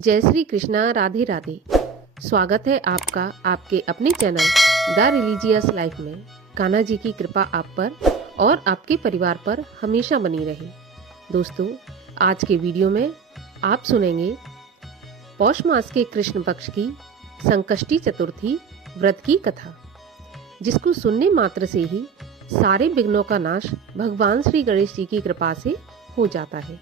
जय श्री कृष्णा, राधे राधे। स्वागत है आपका आपके अपने चैनल द रिलीजियस लाइफ में। कान्हा जी की कृपा आप पर और आपके परिवार पर हमेशा बनी रहे। दोस्तों, आज के वीडियो में आप सुनेंगे पौष मास के कृष्ण पक्ष की संकष्टी चतुर्थी व्रत की कथा, जिसको सुनने मात्र से ही सारे विघ्नों का नाश भगवान श्री गणेश जी की कृपा से हो जाता है।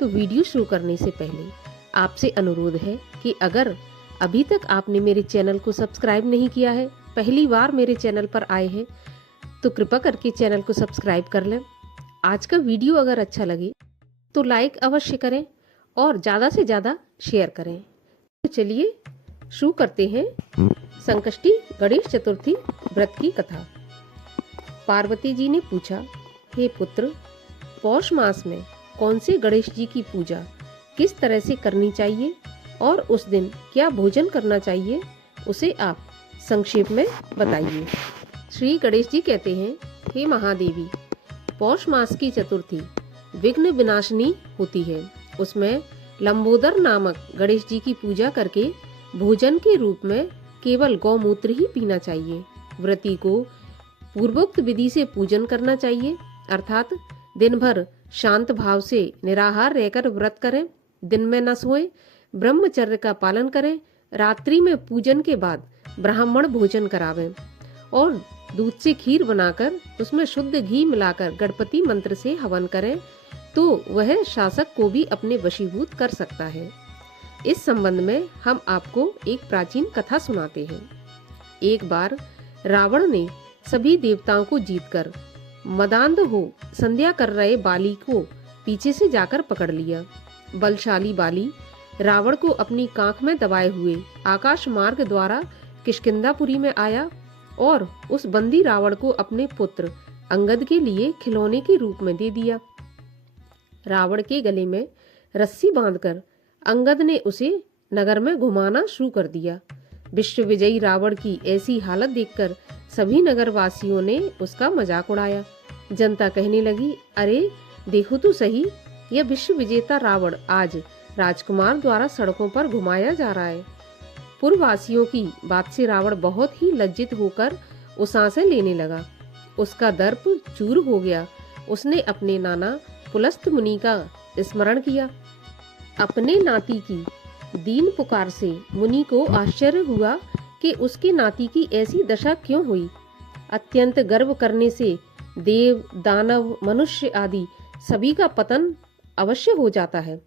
तो वीडियो शुरू करने से पहले आपसे अनुरोध है कि अगर अभी तक आपने मेरे चैनल को सब्सक्राइब नहीं किया है, पहली बार मेरे चैनल पर आए हैं, तो कृपा करके चैनल को सब्सक्राइब कर लें। आज का वीडियो अगर अच्छा लगे तो लाइक अवश्य करें और ज़्यादा से ज़्यादा शेयर करें। तो चलिए शुरू करते हैं संकष्टी गणेश चतुर्थी व्रत की कथा। पार्वती जी ने पूछा, हे पुत्र, पौष मास में कौन से गणेश जी की पूजा किस तरह से करनी चाहिए और उस दिन क्या भोजन करना चाहिए, उसे आप संक्षेप में बताइए। श्री गणेश जी कहते हैं, हे महादेवी, पौष मास की चतुर्थी विघ्न विनाशिनी होती है। उसमें लंबोदर नामक गणेश जी की पूजा करके भोजन के रूप में केवल गौमूत्र ही पीना चाहिए। व्रती को पूर्वोक्त विधि से पूजन करना चाहिए, अर्थात दिन भर शांत भाव से निराहार रहकर व्रत करें, दिन में न सोएं, ब्रह्मचर्य का पालन करें, रात्रि में पूजन के बाद ब्राह्मण भोजन करावें और दूध से खीर बनाकर उसमें शुद्ध घी मिलाकर गणपति मंत्र से हवन करें, तो वह शासक को भी अपने वशीभूत कर सकता है। इस संबंध में हम आपको एक प्राचीन कथा सुनाते हैं। एक बार रावण ने सभी देवताओं को जीतकर मदांध हो संध्या कर रहे बाली को पीछे से जाकर पकड़ लिया। बलशाली बाली रावण को अपनी कांख में दबाए हुए आकाश मार्ग द्वारा किष्किंधापुरी में आया और उस बंदी रावण को अपने पुत्र अंगद के लिए खिलौने के रूप में दे दिया। रावण के गले में रस्सी बांधकर अंगद ने उसे नगर में घुमाना शुरू कर दिया। विश्व विजयी रावण की ऐसी हालत देखकर सभी नगरवासियों ने उसका मजाक उड़ाया। जनता कहने लगी, अरे देखो तो सही, यह विश्व विजेता रावण आज राजकुमार द्वारा सड़कों पर घुमाया जा रहा है। पुरवासियों की बात से रावण बहुत ही लज्जित होकर उसासे लेने लगा। उसका दर्प चूर हो गया। उसने अपने नाना पुलस्त मुनि का स्मरण किया। अपने नाती की दीन पुकार से मुनि को आश्चर्य हुआ कि उसके नाती की ऐसी दशा क्यों हुई। अत्यंत गर्व करने से देव, दानव, मनुष्य आदि सभी का पतन अवश्य हो जाता है।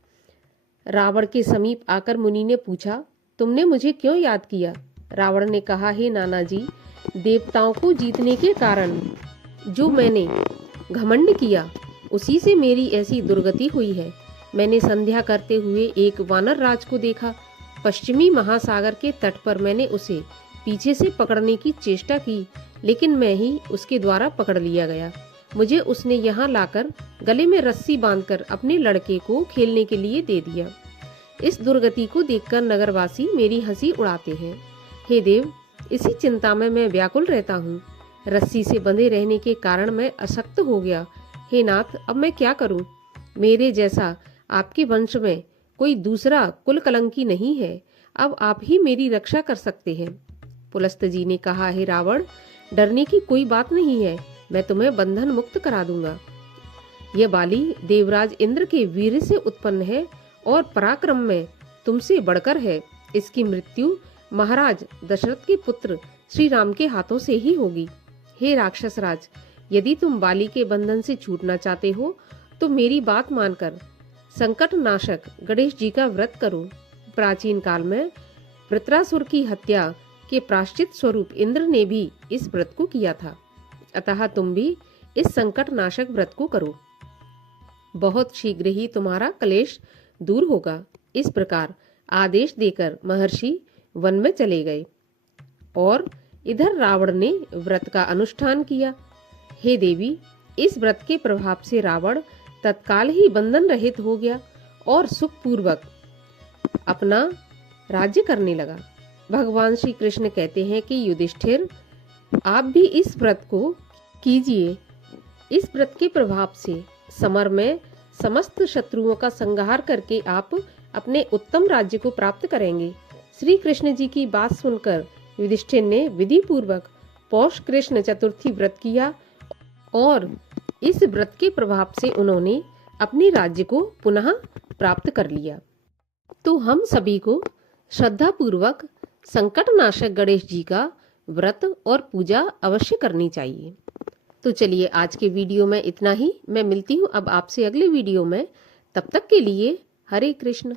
रावण के समीप आकर मुनि ने पूछा, तुमने मुझे क्यों याद किया? रावण ने कहा, हे नाना जी, देवताओं को जीतने के कारण जो मैंने घमंड किया, उसी से मेरी ऐसी दुर्गति हुई है। मैंने संध्या करते हुए एक वानर राज को देखा। पश्चिमी महासागर के तट पर मैंने उसे पीछे से पकड़ने की चेष्टा की, लेकिन मैं ही उसके द्वारा पकड़ लिया गया। मुझे उसने यहाँ लाकर गले में रस्सी बांधकर अपने लड़के को खेलने के लिए दे दिया। इस दुर्गति को देखकर नगरवासी मेरी हंसी उड़ाते हैं। हे देव, इसी चिंता में मैं व्याकुल रहता हूँ। रस्सी से बंधे रहने के कारण मैं अशक्त हो गया। हे नाथ, अब मैं क्या करूँ? मेरे जैसा आपके वंश में कोई दूसरा कुल कलंकी नहीं है। अब आप ही मेरी रक्षा कर सकते हैं। पुलस्त जी ने कहा, हे रावण, डरने की कोई बात नहीं है, मैं तुम्हें बंधन मुक्त करा दूंगा। यह बाली देवराज इंद्र के वीर से उत्पन्न है और पराक्रम में तुमसे बढ़कर है। इसकी मृत्यु महाराज दशरथ के पुत्र श्री राम के हाथों से ही होगी। हे राक्षस राज, यदि तुम बाली के बंधन से छूटना चाहते हो तो मेरी बात मानकर संकट नाशक गणेश जी का व्रत करो। प्राचीन काल में वृत्रासुर की हत्या के प्रायश्चित स्वरूप इंद्र ने भी इस व्रत को किया था। अतः तुम भी इस संकट नाशक व्रत को करो। बहुत शीघ्र ही तुम्हारा क्लेश दूर होगा। इस प्रकार आदेश देकर महर्षि वन में चले गए और इधर रावण ने व्रत का अनुष्ठान किया। हे देवी, इस व्रत के प्रभाव से रावण तत्काल ही बंधन रहित हो गया और सुखपूर्वक अपना राज्य करने लगा। भगवान श्री कृष्ण कहते हैं कि युधिष्ठिर, आप भी इस व्रत को कीजिए। इस व्रत के प्रभाव से समर में समस्त शत्रुओं का संहार करके आप अपने उत्तम राज्य को प्राप्त करेंगे। श्री कृष्ण जी की बात सुनकर युधिष्ठिर ने विधि पूर्वक पौष कृष्ण चतुर्थी व्रत किया और इस व्रत के प्रभाव से उन्होंने अपने राज्य को पुनः प्राप्त कर लिया। तो हम सभी को श्रद्धा पूर्वक संकट नाशक गणेश जी का व्रत और पूजा अवश्य करनी चाहिए। तो चलिए आज के वीडियो में इतना ही। मैं मिलती हूँ अब आपसे अगले वीडियो में। तब तक के लिए हरे कृष्ण।